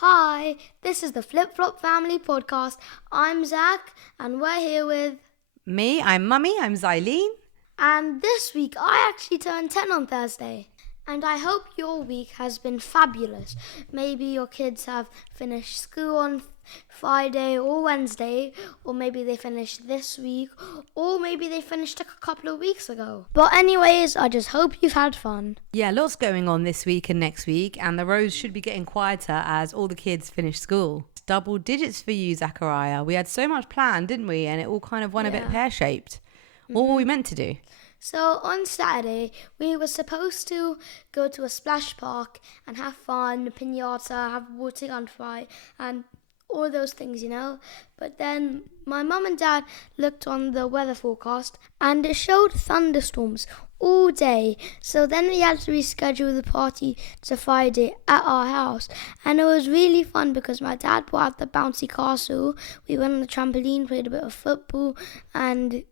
Hi, this is the Flip Flop Family Podcast. I'm Zach, and we're here with... Me, I'm Mummy, I'm Xylene. And this week, I actually turned 10 on Thursday. And I hope your week has been fabulous. Maybe your kids have finished school on Friday or Wednesday, or maybe they finished this week, or maybe they finished a couple of weeks ago. But anyways, I just hope you've had fun. Yeah, lots going on this week and next week, and the roads should be getting quieter as all the kids finish school. Double digits for you, Zachariah. We had so much planned, didn't we? And it all kind of went a bit pear-shaped. What were we meant to do? So on Saturday, we were supposed to go to a splash park and have fun, pinata, have water gun fight, and all those things, you know. But then my mum and dad looked on the weather forecast and it showed thunderstorms all day. So then we had to reschedule the party to Friday at our house. And it was really fun because my dad brought out the bouncy castle. We went on the trampoline, played a bit of football, and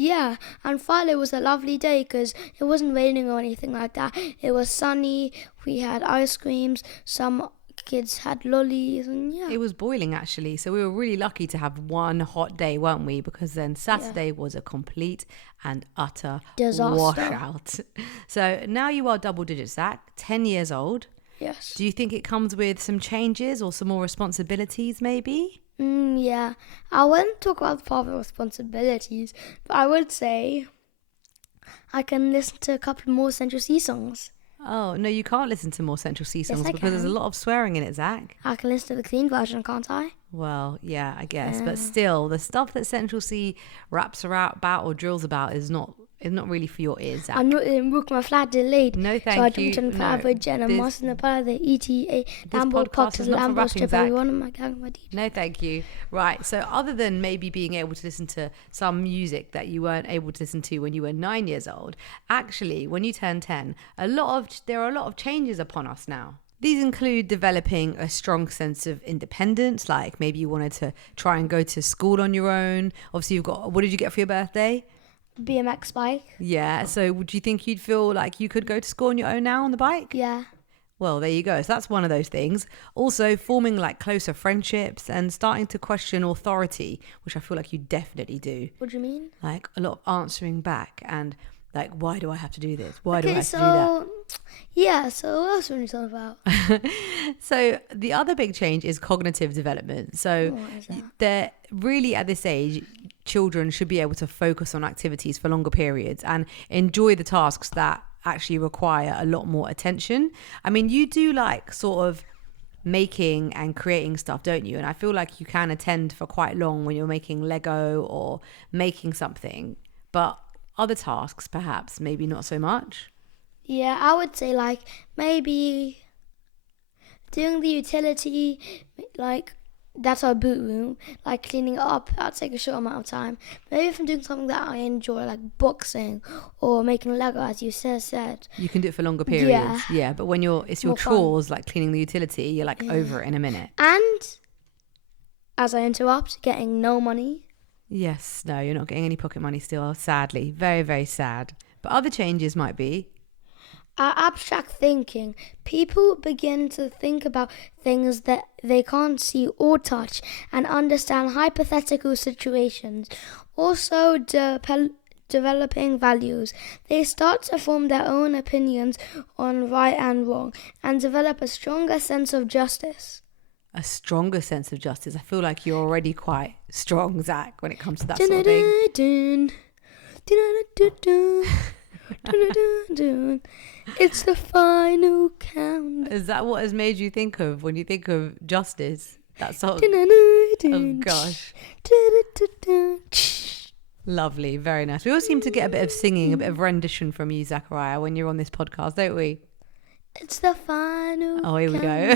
and Friday was a lovely day because it wasn't raining or anything like that. It was sunny, we had ice creams, some kids had lollies, and It was boiling actually, so we were really lucky to have one hot day, weren't we? Because then Saturday was a complete and utter disaster. Washout. So now you are double digits, Zach, 10 years old. Yes. Do you think it comes with some changes or some more responsibilities maybe? Yeah, I wouldn't talk about the part of responsibilities, but I would say I can listen to a couple more Central C songs. Oh, no, you can't listen to more Central C songs I because there's a can. lot of swearing in it, Zach. I can listen to the clean version, can't I? Well, yeah, I guess. But still, the stuff that Central C raps about or drills about is not really for your ears, Zach. I'm not in book, my flat delayed. No, thank so I you. jumped in average and I'm lost in the part of the ETA. Lambo podcast is not for Lambo rapping, strip Zach. everyone in my gang, my DJ. No, thank you. Right, so other than maybe being able to listen to some music that you weren't able to listen to when you were 9 years old, actually, when you turn 10, there are a lot of changes upon us now. These include developing a strong sense of independence, like maybe you wanted to try and go to school on your own. Obviously, what did you get for your birthday? BMX bike. Yeah, so would you think you'd feel like you could go to school on your own now on the bike? Yeah. Well, there you go. So that's one of those things. Also, forming like closer friendships and starting to question authority, which I feel like you definitely do. What do you mean? Like a lot of answering back and like, why do I have to do this? Why do I have to do that? Yeah, so what else are we talking about? So the other big change is cognitive development. So What is that? they're really at this age, children should be able to focus on activities for longer periods and enjoy the tasks that actually require a lot more attention. I mean, you do like sort of making and creating stuff, don't you? And I feel like you can attend for quite long when you're making Lego or making something, but other tasks perhaps maybe not so much. Yeah, I would say like maybe doing the utility, like that's our boot room, like cleaning it up, that'll take a short amount of time. Maybe if I'm doing something that I enjoy, like boxing or making Lego, as you said. You can do it for longer periods. Yeah, but when it's your More fun. chores, like cleaning the utility, you're like over it in a minute. And, as I interrupt, getting no money. Yes, no, you're not getting any pocket money still, sadly. Very, very sad. But other changes might be. Abstract thinking. People begin to think about things that they can't see or touch and understand hypothetical situations. Also, developing values. They start to form their own opinions on right and wrong and develop a stronger sense of justice. A stronger sense of justice. I feel like you're already quite strong, Zach, when it comes to that sort of thing. It's the final count. Is that what has made you think of when you think of justice? That sort of... Oh, gosh. Lovely. Very nice. We all seem to get a bit of singing, a bit of rendition from you, Zachariah, when you're on this podcast, don't we? It's the final Oh, here we go.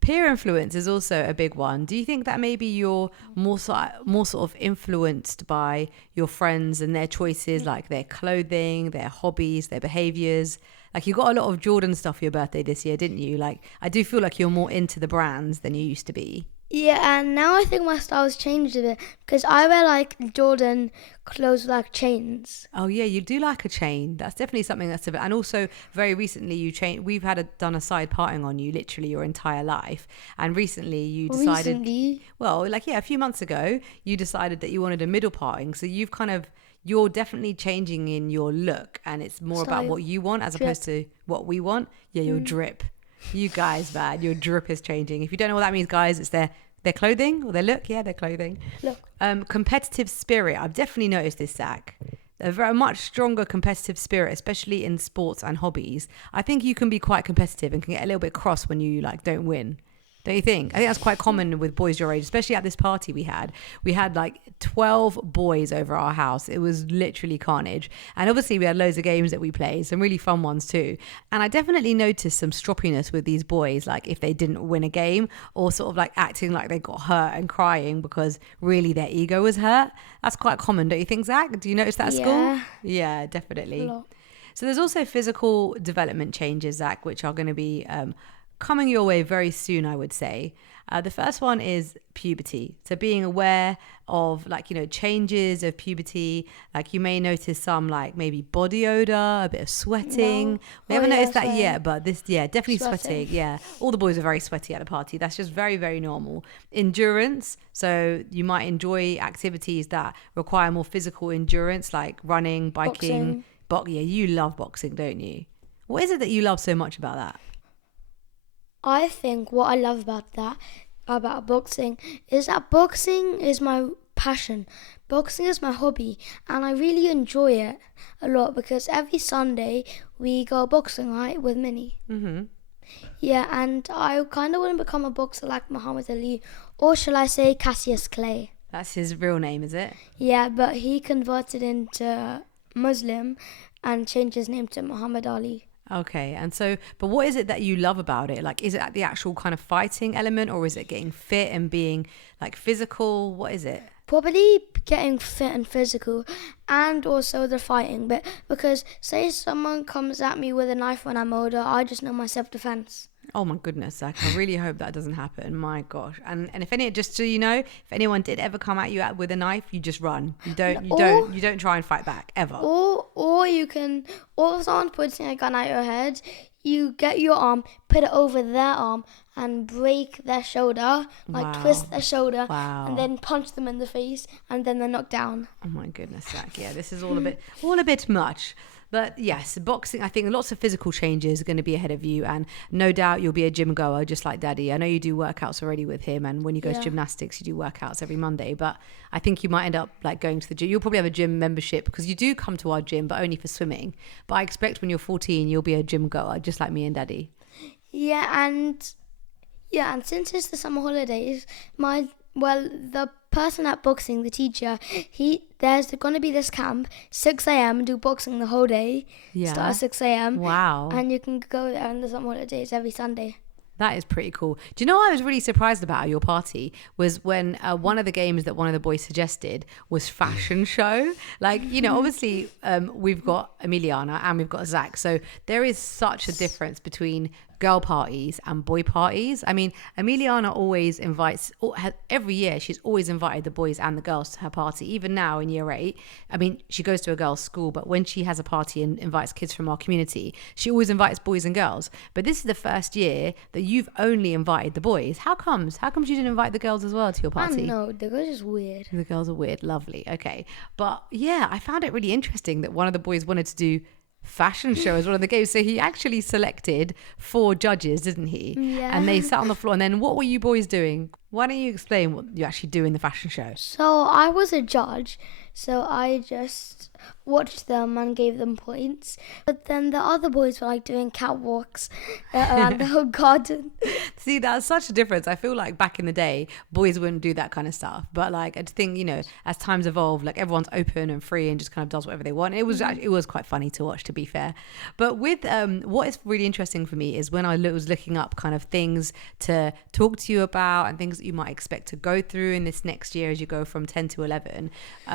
Peer influence is also a big one. Do you think that maybe you're more sort of influenced by your friends and their choices, like their clothing, their hobbies, their behaviors? Like you got a lot of Jordan stuff for your birthday this year, didn't you? Like I do feel like you're more into the brands than you used to be. Yeah, and now I think my style's changed a bit because I wear like Jordan clothes with like chains. Oh yeah, you do like a chain. That's definitely something that's a bit. And also, very recently, you changed. We've done a side parting on you, literally your entire life. And recently, you decided. Recently, Well, like yeah, a few months ago, you decided that you wanted a middle parting. So you're definitely changing in your look, and it's more about style, what you want as drip. opposed to what we want. Yeah, your drip. You guys, man, your drip is changing. If you don't know what that means, guys, it's their clothing or their look. Yeah, their clothing. Look, Competitive spirit. I've definitely noticed this, Zach. A very much stronger competitive spirit, especially in sports and hobbies. I think you can be quite competitive and can get a little bit cross when you like don't win. Don't you think? I think that's quite common with boys your age, especially at this party we had. We had like 12 boys over our house. It was literally carnage. And obviously we had loads of games that we played, some really fun ones too. And I definitely noticed some stroppiness with these boys, like if they didn't win a game or sort of like acting like they got hurt and crying because really their ego was hurt. That's quite common, don't you think, Zach? Do you notice that at school? yeah, Yeah, definitely. a lot. So there's also physical development changes, Zach, which are going to be coming your way very soon, I would say. The first one is puberty. So being aware of like, changes of puberty. Like you may notice some like maybe body odor, a bit of sweating. No. We haven't yeah, noticed that sweating. yet, but definitely sweating. Sweating. Yeah. All the boys are very sweaty at the party. That's just very, very normal. Endurance. So you might enjoy activities that require more physical endurance, like running, biking. Boxing. Yeah, you love boxing, don't you? What is it that you love so much about that? I think what I love about boxing is that boxing is my passion. Boxing is my hobby, and I really enjoy it a lot because every Sunday we go boxing, right, with Minnie. Mm-hmm. Yeah, and I kind of want to become a boxer like Muhammad Ali, or shall I say Cassius Clay. That's his real name, is it? Yeah, but he converted into Muslim and changed his name to Muhammad Ali. Okay, and so, but what is it that you love about it? Like, is it the actual kind of fighting element, or is it getting fit and being like physical? What is it? Probably getting fit and physical, and also the fighting bit. Because say someone comes at me with a knife when I'm older, I just know my self-defense. Oh my goodness, Zach, I really hope that doesn't happen. My gosh. And if just so you know, if anyone did ever come at you with a knife, you just run. You don't try and fight back ever. Or you can, or if someone's putting a gun at your head, you get your arm, put it over their arm, and break their shoulder, like Wow. twist their shoulder, Wow. and then punch them in the face, and then they're knocked down. Oh my goodness, Zach. Yeah, this is all a bit much. But yes, boxing, I think lots of physical changes are going to be ahead of you. And no doubt you'll be a gym goer just like Daddy. I know you do workouts already with him. And when you go to Yeah. gymnastics, you do workouts every Monday. But I think you might end up like going to the gym. You'll probably have a gym membership because you do come to our gym, but only for swimming. But I expect when you're 14, you'll be a gym goer just like me and Daddy. And since it's the summer holidays, the person at boxing, the teacher, there's going to be this camp, 6 a.m. do boxing the whole day. Yeah. Start at 6 a.m. Wow. And you can go there in the summer holidays every Sunday. That is pretty cool. Do you know what I was really surprised about at your party was when one of the games that one of the boys suggested was fashion show. Like, obviously we've got Emiliana and we've got Zach. So there is such a difference between girl parties and boy parties. I mean, Emiliana always every year she's always invited the boys and the girls to her party. Even now in year 8, I mean, she goes to a girls' school, but when she has a party and invites kids from our community, she always invites boys and girls. But this is the first year that you've only invited the boys. How comes you didn't invite the girls as well to your I party? don't know, the girls is weird. The girls are weird. Lovely. Okay. But yeah, I found it really interesting that one of the boys wanted to do fashion show as one of the games. So he actually selected 4 judges, didn't he? Yeah. And they sat on the floor. And then what were you boys doing? Why don't you explain what you actually do in the fashion show? So I was a judge, so I just watched them and gave them points. But then the other boys were like doing catwalks around the whole garden. See, that's such a difference. I feel like back in the day, boys wouldn't do that kind of stuff. But like, I think, as times evolve, like everyone's open and free and just kind of does whatever they want. It was quite funny to watch, to be fair. But with what is really interesting for me is when I was looking up kind of things to talk to you about and things that you might expect to go through in this next year as you go from 10 to 11,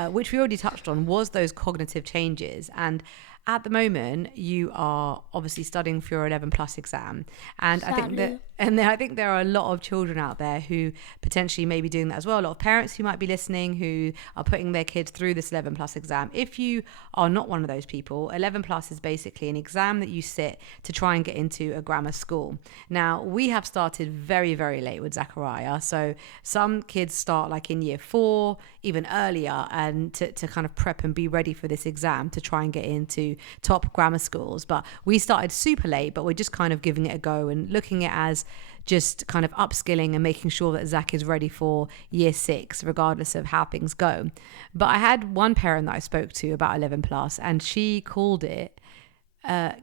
which we already touched on, was those cognitive changes. And at the moment, you are obviously studying for your 11 plus exam. And Sadly. I think that And then I think there are a lot of children out there who potentially may be doing that as well. A lot of parents who might be listening who are putting their kids through this 11 plus exam. If you are not one of those people, 11 plus is basically an exam that you sit to try and get into a grammar school. Now, we have started very, very late with Zachariah. So some kids start like in year 4, even earlier, and to kind of prep and be ready for this exam to try and get into top grammar schools. But we started super late, but we're just kind of giving it a go and looking at it as just kind of upskilling and making sure that Zach is ready for year 6, regardless of how things go. But I had one parent that I spoke to about 11 plus, and she called it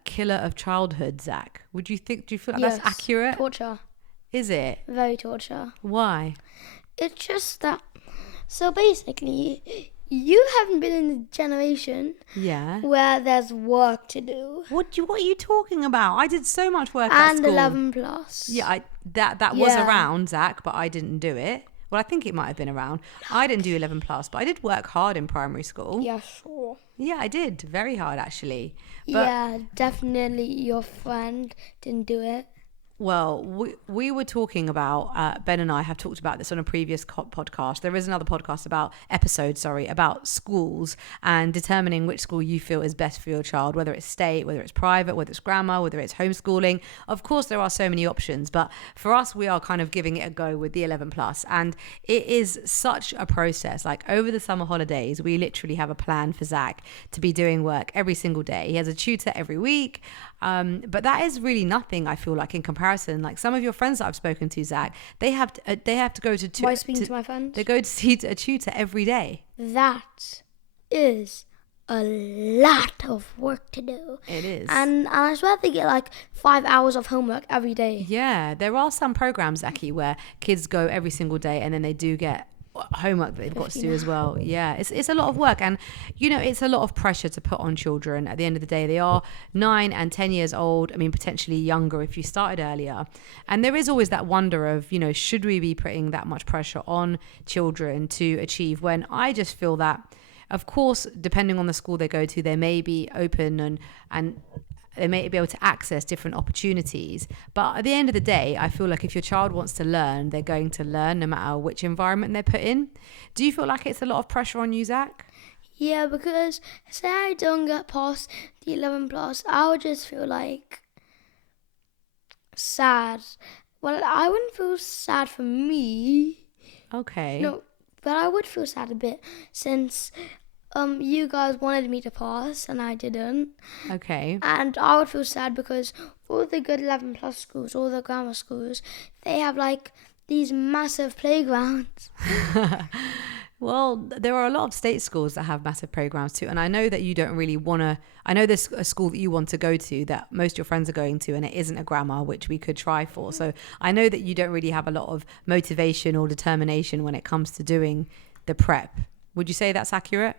killer of childhood, Zach. Do you feel like Yes, that's accurate? Torture. Is it? Very torture. Why? It's just that. So basically, you haven't been in the generation where there's work to do. What are you talking about? I did so much work at school. And 11 plus. Yeah, that was around, Zach, but I didn't do it. Well, I think it might have been around. I didn't do 11 plus, but I did work hard in primary school. Yeah, sure. Yeah, I did. Very hard, actually. But yeah, definitely your friend didn't do it. Well, we were talking about, Ben and I have talked about this on a previous podcast. There is another podcast about schools and determining which school you feel is best for your child, whether it's state, whether it's private, whether it's grammar, whether it's homeschooling. Of course, there are so many options, but for us, we are kind of giving it a go with the 11 plus. And it is such a process. Like over the summer holidays, we literally have a plan for Zach to be doing work every single day. He has a tutor every week. But that is really nothing, I feel like, in comparison. Like some of your friends that I've spoken to, Zach, they have to go to Why speaking to my friends? They go to see a tutor every day. That is a lot of work to do. It is. And I swear they get like 5 hours of homework every day. Yeah, there are some programs, Zachy, where kids go every single day and then they do get homework that they've got to do as well. Yeah, it's a lot of work, and it's a lot of pressure to put on children. At the end of the day, they are 9 and 10 years old. I mean, potentially younger if you started earlier. And there is always that wonder of, should we be putting that much pressure on children to achieve, when I just feel that, of course, depending on the school they go to, they may be open and they may be able to access different opportunities. But at the end of the day, I feel like if your child wants to learn, they're going to learn no matter which environment they're put in. Do you feel like it's a lot of pressure on you, Zach? Yeah, because say I don't get past the 11 plus, I would just feel like sad. Well, I wouldn't feel sad for me. Okay. No, but I would feel sad a bit since you guys wanted me to pass and I didn't. Okay. And I would feel sad because all the good 11 plus schools, all the grammar schools, they have like these massive playgrounds. Well, there are a lot of state schools that have massive programs too. And I know that you don't really want to, I know there's a school that you want to go to that most of your friends are going to, and it isn't a grammar, which we could try for. So I know that you don't really have a lot of motivation or determination when it comes to doing the prep. Would you say that's accurate?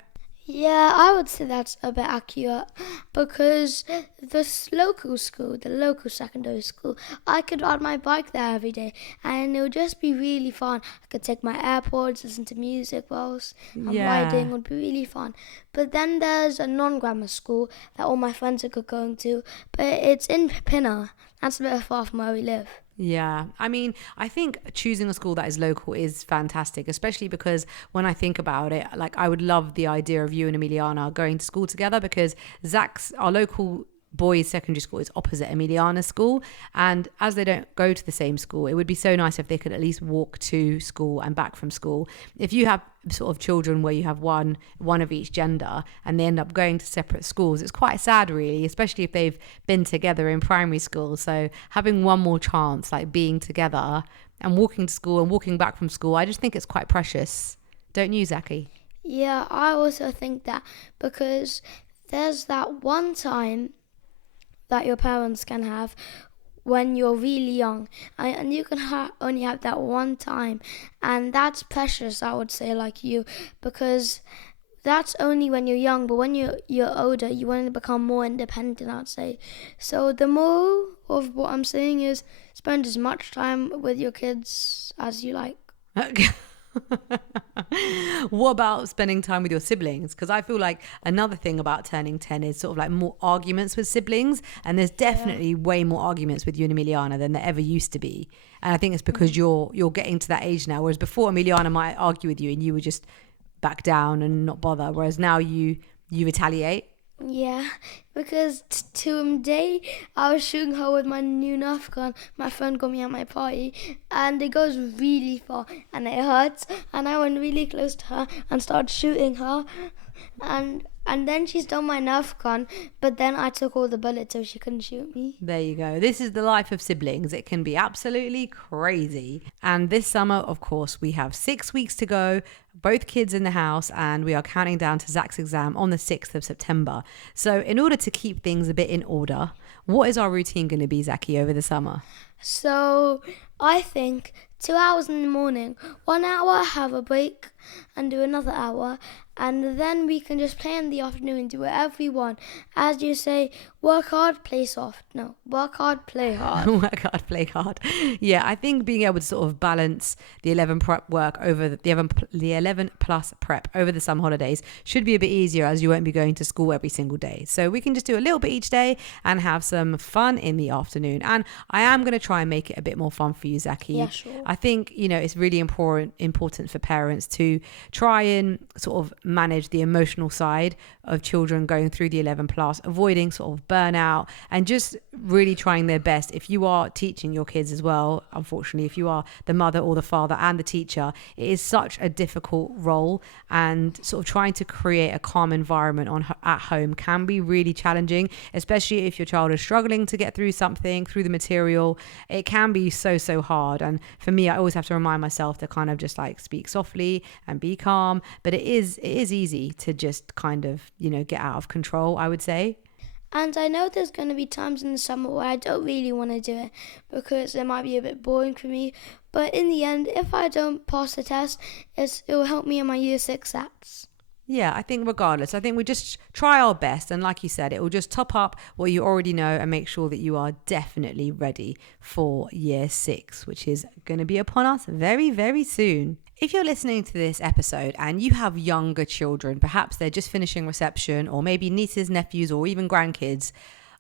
Yeah, I would say that's a bit accurate because this local school, the local secondary school, I could ride my bike there every day and it would just be really fun. I could take my AirPods, listen to music whilst I'm riding. It would be really fun. But then there's a non-grammar school that all my friends are going to, but it's in Pinner. That's a bit far from where we live. Yeah, I mean, I think choosing a school that is local is fantastic, especially because when I think about it, like I would love the idea of you and Emiliana going to school together, because our local boys' secondary school is opposite Emiliana's school, and as they don't go to the same school, it would be so nice if they could at least walk to school and back from school. If you have sort of children where you have one of each gender and they end up going to separate schools, it's quite sad really, especially if they've been together in primary school. So having one more chance, like being together and walking to school and walking back from school, I just think it's quite precious. Don't you, Zachy? Yeah, I also think that, because there's that one time that your parents can have when you're really young, and you can only have that one time, and that's precious, I would say, like you, because that's only when you're young, but when you're older, you want to become more independent, I'd say. So the moral of what I'm saying is spend as much time with your kids as you like. What about spending time with your siblings? Because I feel like another thing about turning 10 is sort of like more arguments with siblings. And there's definitely way more arguments with you and Emiliana than there ever used to be. And I think it's because you're getting to that age now. Whereas before, Emiliana might argue with you and you would just back down and not bother. Whereas now you retaliate. Yeah, because to day I was shooting her with my new Nerf gun. My friend got me at my party, and it goes really far, and it hurts. And I went really close to her and started shooting her, and then she's done my Nerf gun, but then I took all the bullets so she couldn't shoot me. There you go. This is the life of siblings. It can be absolutely crazy. And this summer, of course, we have 6 weeks to go, both kids in the house, and we are counting down to Zach's exam on the 6th of September. So in order to keep things a bit in order, what is our routine going to be, Zachy, over the summer? So I think 2 hours in the morning, 1 hour have a break and do another hour, and then we can just play in the afternoon, do whatever we want. As you say, work hard, play soft. No, work hard, play hard. Work hard, play hard. Yeah, I think being able to sort of balance the 11 prep work over the 11 plus prep over the summer holidays should be a bit easier, as you won't be going to school every single day. So we can just do a little bit each day and have some fun in the afternoon. And I am going to try and make it a bit more fun for you, Zachy. Yeah, sure. I think, it's really important for parents to try and sort of manage the emotional side of children going through the 11 plus, avoiding sort of burnout, and just really trying their best. If you are teaching your kids as well, unfortunately, if you are the mother or the father and the teacher, it is such a difficult role, and sort of trying to create a calm environment at home can be really challenging, especially if your child is struggling to get through something, through the material. It can be so hard. And for me, I always have to remind myself to kind of just like speak softly and be calm. But it is easy to just kind of, get out of control, I would say. And I know there's going to be times in the summer where I don't really want to do it because it might be a bit boring for me. But in the end, if I don't pass the test, it will help me in my year 6 SATs. Yeah, I think regardless, I think we just try our best. And like you said, it will just top up what you already know and make sure that you are definitely ready for year 6, which is going to be upon us very, very soon. If you're listening to this episode and you have younger children, perhaps they're just finishing reception, or maybe nieces, nephews, or even grandkids,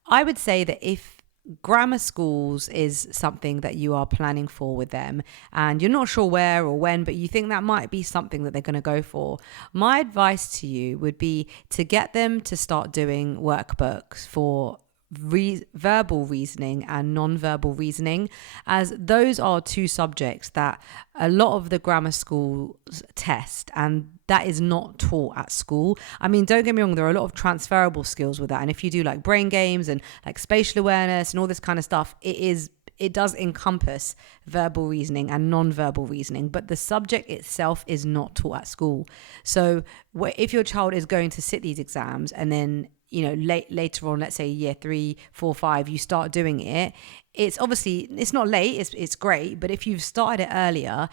I would say that if grammar schools is something that you are planning for with them and you're not sure where or when, but you think that might be something that they're going to go for, my advice to you would be to get them to start doing workbooks for verbal reasoning and non-verbal reasoning, as those are two subjects that a lot of the grammar schools test, and that is not taught at school. I mean, don't get me wrong, there are a lot of transferable skills with that, and if you do like brain games and like spatial awareness and all this kind of stuff, it does encompass verbal reasoning and non-verbal reasoning, but the subject itself is not taught at school. So if your child is going to sit these exams and then later on, let's say year 3, 4, 5, you start doing it, it's not late, it's great, but if you've started it earlier,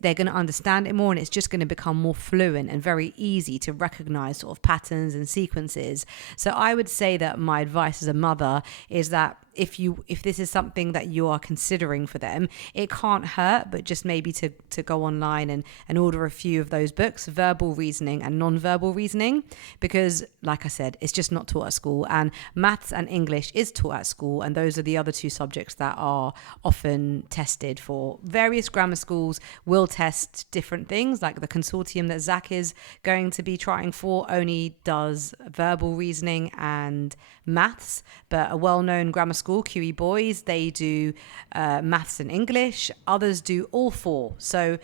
they're going to understand it more, and it's just going to become more fluent and very easy to recognize sort of patterns and sequences. So I would say that my advice as a mother is that if this is something that you are considering for them, it can't hurt, but just maybe to go online and order a few of those books, verbal reasoning and non-verbal reasoning, because like I said, it's just not taught at school, and maths and English is taught at school, and those are the other two subjects that are often tested for. Various grammar schools will test different things, like the consortium that Zach is going to be trying for only does verbal reasoning and maths, but a well-known grammar school, QE Boys, they do maths and English. Others do all 4. So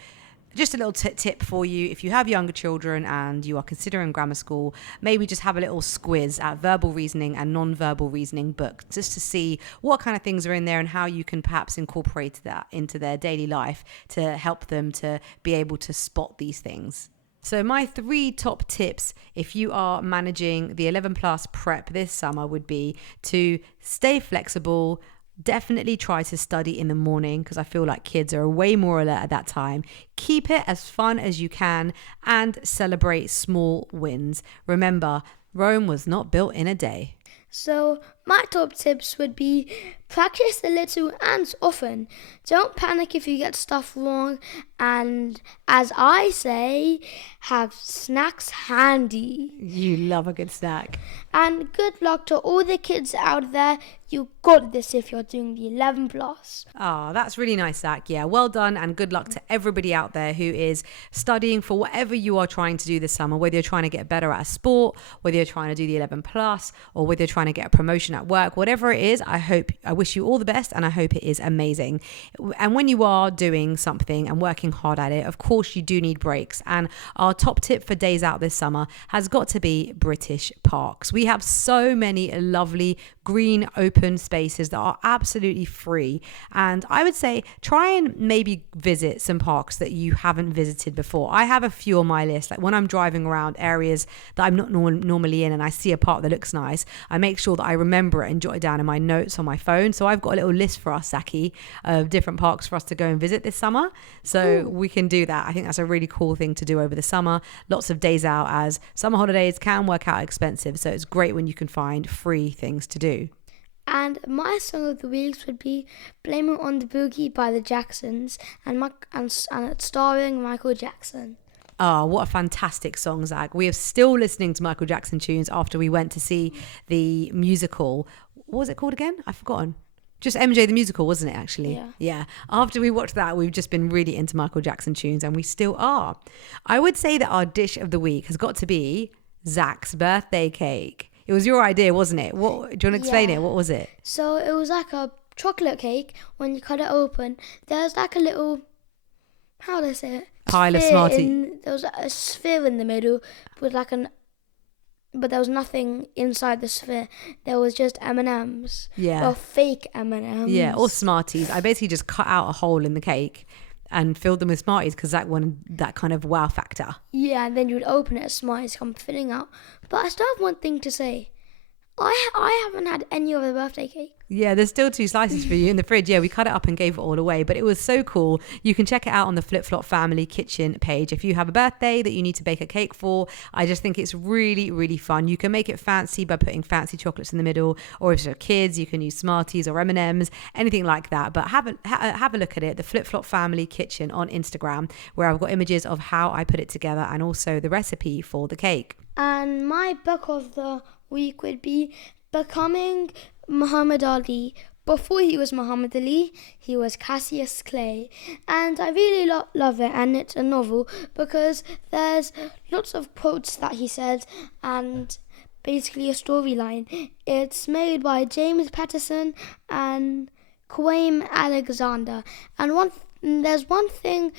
just a little tip for you, if you have younger children and you are considering grammar school, maybe just have a little squiz at verbal reasoning and non-verbal reasoning book, just to see what kind of things are in there and how you can perhaps incorporate that into their daily life to help them to be able to spot these things. So my 3 top tips if you are managing the 11 plus prep this summer would be to stay flexible. Definitely try to study in the morning, because I feel like kids are way more alert at that time. Keep it as fun as you can and celebrate small wins. Remember, Rome was not built in a day. So my top tips would be practice a little and often. Don't panic if you get stuff wrong. And as I say, have snacks handy. You love a good snack. And good luck to all the kids out there. You got this if you're doing the 11 plus. Oh, that's really nice, Zach. Yeah, well done, and good luck to everybody out there who is studying for whatever you are trying to do this summer, whether you're trying to get better at a sport, whether you're trying to do the 11 plus, or whether you're trying to get a promotion at work, whatever it is. I wish you all the best, and I hope it is amazing. And when you are doing something and working hard at it, of course you do need breaks. And our top tip for days out this summer has got to be British parks. We have so many lovely green open spaces that are absolutely free, and I would say try and maybe visit some parks that you haven't visited before. I have a few on my list. Like when I'm driving around areas that I'm not normally in and I see a park that looks nice, I make sure that I remember it and jot it down in my notes on my phone. So I've got a little list for us, Saki, of different parks for us to go and visit this summer, so we can do that. I think that's a really cool thing to do over the summer. Lots of days out, as summer holidays can work out expensive, so it's great when you can find free things to do. And my song of the week would be Blame It on the Boogie by the Jacksons, and it's starring Michael Jackson. Oh, what a fantastic song, Zach. We are still listening to Michael Jackson tunes after we went to see the musical. What was it called again? I've forgotten. Just MJ the Musical, wasn't it, actually? Yeah. After we watched that, we've just been really into Michael Jackson tunes, and we still are. I would say that our dish of the week has got to be Zach's birthday cake. It was your idea, wasn't it? What, do you want to explain it? What was it? So it was like a chocolate cake. When you cut it open, there's like a little, how do I say it? Pile of Smarties. There was a sphere in the middle with but there was nothing inside the sphere. There was just M&Ms. Yeah. Well, fake M&Ms. Yeah, or Smarties. I basically just cut out a hole in the cake and filled them with Smarties because Zach wanted that kind of wow factor. Yeah, and then you would open it, Smarties come filling out. But I still have one thing to say. I haven't had any of the birthday cake. Yeah, there's still 2 slices for you in the fridge. Yeah, we cut it up and gave it all away, but it was so cool. You can check it out on the Flip Flop Family kitchen page. If you have a birthday that you need to bake a cake for, I just think it's really, really fun. You can make it fancy by putting fancy chocolates in the middle, or if you're kids, you can use Smarties or M&Ms, anything like that. But have a look at it, the Flip Flop Family kitchen on Instagram, where I've got images of how I put it together and also the recipe for the cake. And my book of the week would be Becoming Muhammad Ali. Before he was Muhammad Ali, he was Cassius Clay. And I really love it, and it's a novel because there's lots of quotes that he said and basically a storyline. It's made by James Patterson and Kwaim Alexander. And there's one thing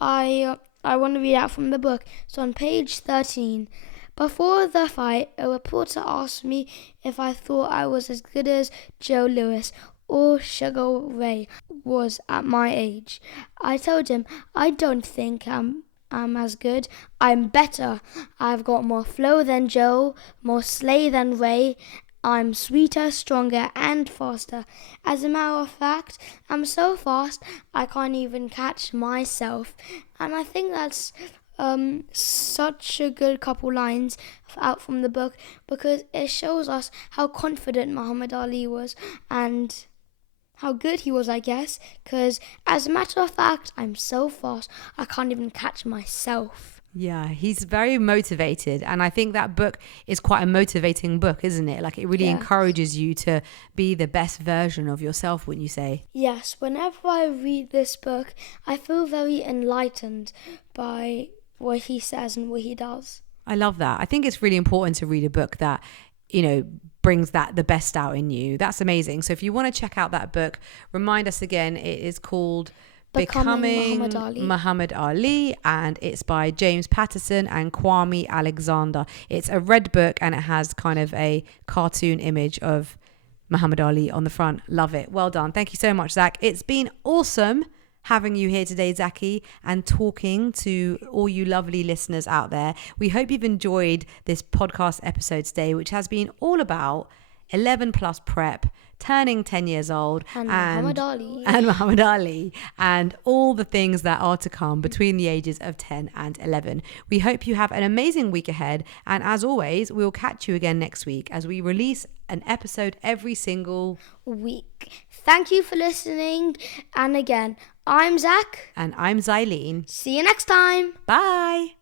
I want to read out from the book. So on page 13, before the fight, a reporter asked me if I thought I was as good as Joe Louis or Sugar Ray was at my age. I told him, I don't think I'm as good. I'm better. I've got more flow than Joe, more slay than Ray. I'm sweeter, stronger, and faster. As a matter of fact, I'm so fast I can't even catch myself. And I think that's such a good couple lines out from the book, because it shows us how confident Muhammad Ali was and how good he was, I guess, because as a matter of fact, I'm so fast I can't even catch myself. Yeah, he's very motivated, and I think that book is quite a motivating book, isn't it? Like, it really encourages you to be the best version of yourself, wouldn't you say? Yes, whenever I read this book, I feel very enlightened by what he says and what he does. I love that. I think it's really important to read a book that, brings the best out in you. That's amazing. So if you want to check out that book, remind us again, it is called Becoming Muhammad Ali, and it's by James Patterson and Kwame Alexander. It's a red book, and it has kind of a cartoon image of Muhammad Ali on the front. Love it. Well done. Thank you so much, Zach. It's been awesome having you here today, Zaki, and talking to all you lovely listeners out there. We hope you've enjoyed this podcast episode today, which has been all about 11 plus prep, turning 10 years old, And Muhammad Ali. and Muhammad Ali, and all the things that are to come between the ages of 10 and 11. We hope you have an amazing week ahead, and as always, we'll catch you again next week as we release an episode every single week. Thank you for listening, and again, I'm Zach. And I'm Xylene. See you next time. Bye.